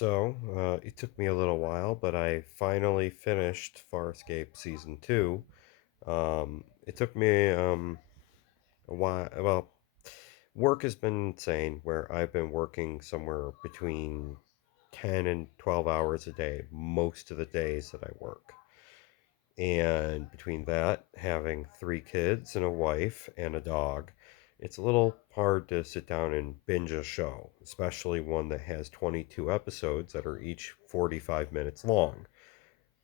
It took me a little while, but I finally finished Farscape Season 2. It took me a while. Well, work has been insane, where I've been working somewhere between 10 and 12 hours a day, most of the days that I work. And between that, having three kids and a wife and a dog, it's a little hard to sit down and binge a show, especially one that has 22 episodes that are each 45 minutes long.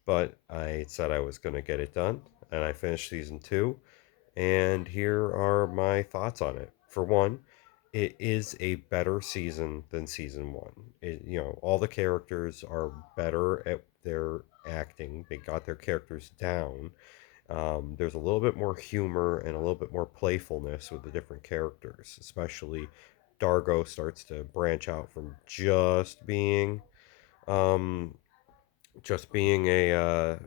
But I said I was going to get it done, and I finished season two, and here are my thoughts on it. For one, it is a better season than season one. All the characters are better at their acting. They got their characters down. There's a little bit more humor and a little bit more playfulness with the different characters, especially Dargo starts to branch out from um, just being a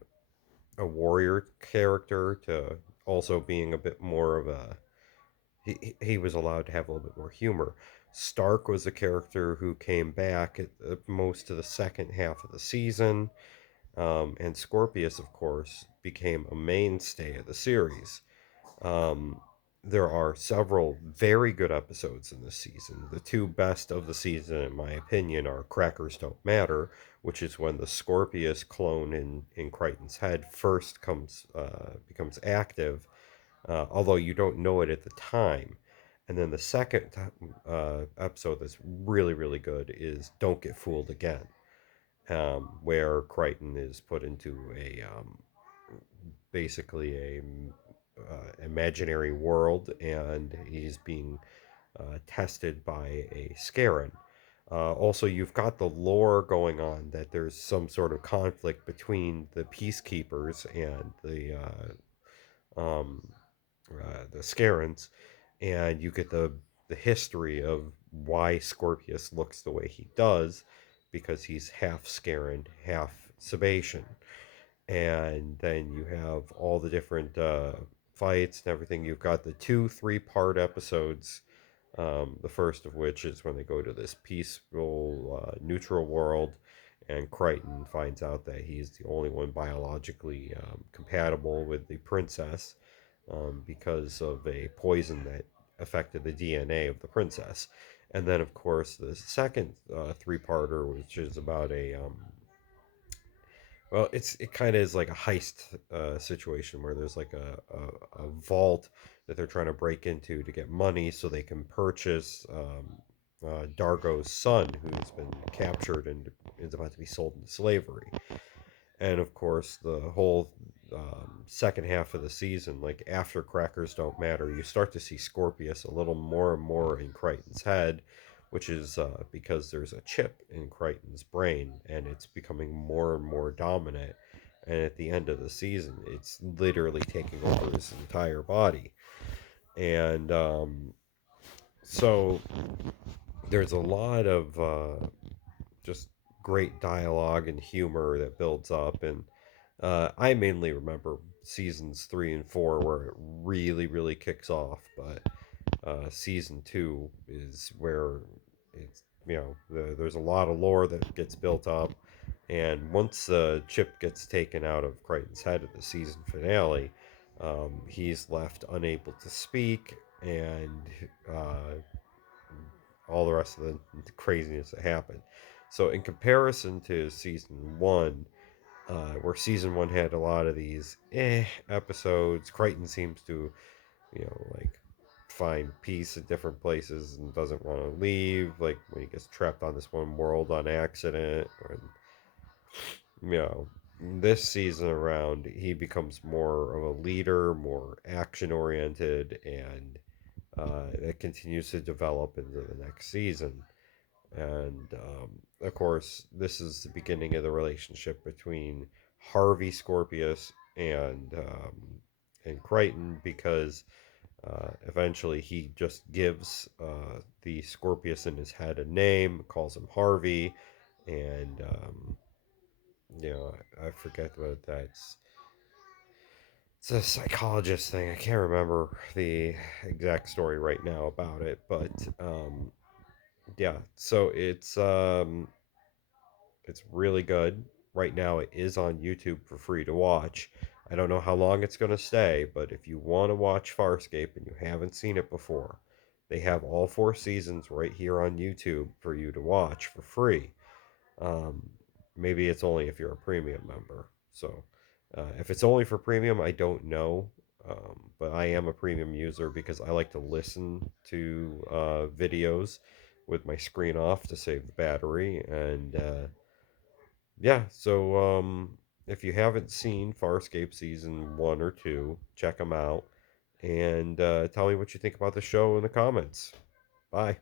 warrior character to also being a bit more of a he was allowed to have a little bit more humor. Stark was a character who came back at most of the second half of the season, and Scorpius, of course, became a mainstay of the series. Um, there are several very good episodes in this season. The two best of the season, in my opinion, are Crackers Don't Matter, which is when the Scorpius clone in Crichton's head first becomes active, although you don't know it at the time. And then the second episode that's really, really good is Don't Get Fooled Again, where Crichton is put into a basically a imaginary world, and he's being tested by a Scaran. Also, you've got the lore going on that there's some sort of conflict between the peacekeepers and um, the Scarans, and you get the history of why Scorpius looks the way he does, because he's half Scaran, half Sebacean. And then you have all the different fights and everything. You've got the two three-part episodes. The first of which is when they go to this peaceful, neutral world, and Crichton finds out that he's the only one biologically compatible with the princess, because of a poison that affected the DNA of the princess. And then, of course, the second three-parter, which is about it kind of is like a heist situation where there's like a vault that they're trying to break into to get money so they can purchase Dargo's son, who's been captured and is about to be sold into slavery. And of course, the whole second half of the season, like after Crackers Don't Matter, you start to see Scorpius a little more and more in Crichton's head, which is because there's a chip in Crichton's brain and it's becoming more and more dominant. And at the end of the season, it's literally taking over his entire body. And so there's a lot of just great dialogue and humor that builds up. And I mainly remember seasons three and four where it really, really kicks off. But season two is where there's a lot of lore that gets built up. And once the chip gets taken out of Crichton's head at the season finale, he's left unable to speak, and uh, all the rest of the craziness that happened. So, in comparison to season one, where season one had a lot of these episodes, Crichton seems to, like find peace at different places and doesn't want to leave. Like when he gets trapped on this one world on accident, or you know, this season around, he becomes more of a leader, more action oriented, and that continues to develop into the next season. And of course, this is the beginning of the relationship between Harvey Scorpius and Crichton, because eventually he just gives the Scorpius in his head a name, calls him Harvey, and I forget what that's. It's a psychologist thing. I can't remember the exact story right now about it, but yeah. So it's It's really good. Right now, it is on YouTube for free to watch. I don't know how long it's going to stay, but if you want to watch Farscape and you haven't seen it before, they have all four seasons right here on YouTube for you to watch for free. Um, Maybe it's only if you're a premium member. So if it's only for premium, I don't know. But I am a premium user because I like to listen to videos with my screen off to save the battery. And yeah, so if you haven't seen Farscape season one or two, check them out and tell me what you think about the show in the comments. Bye.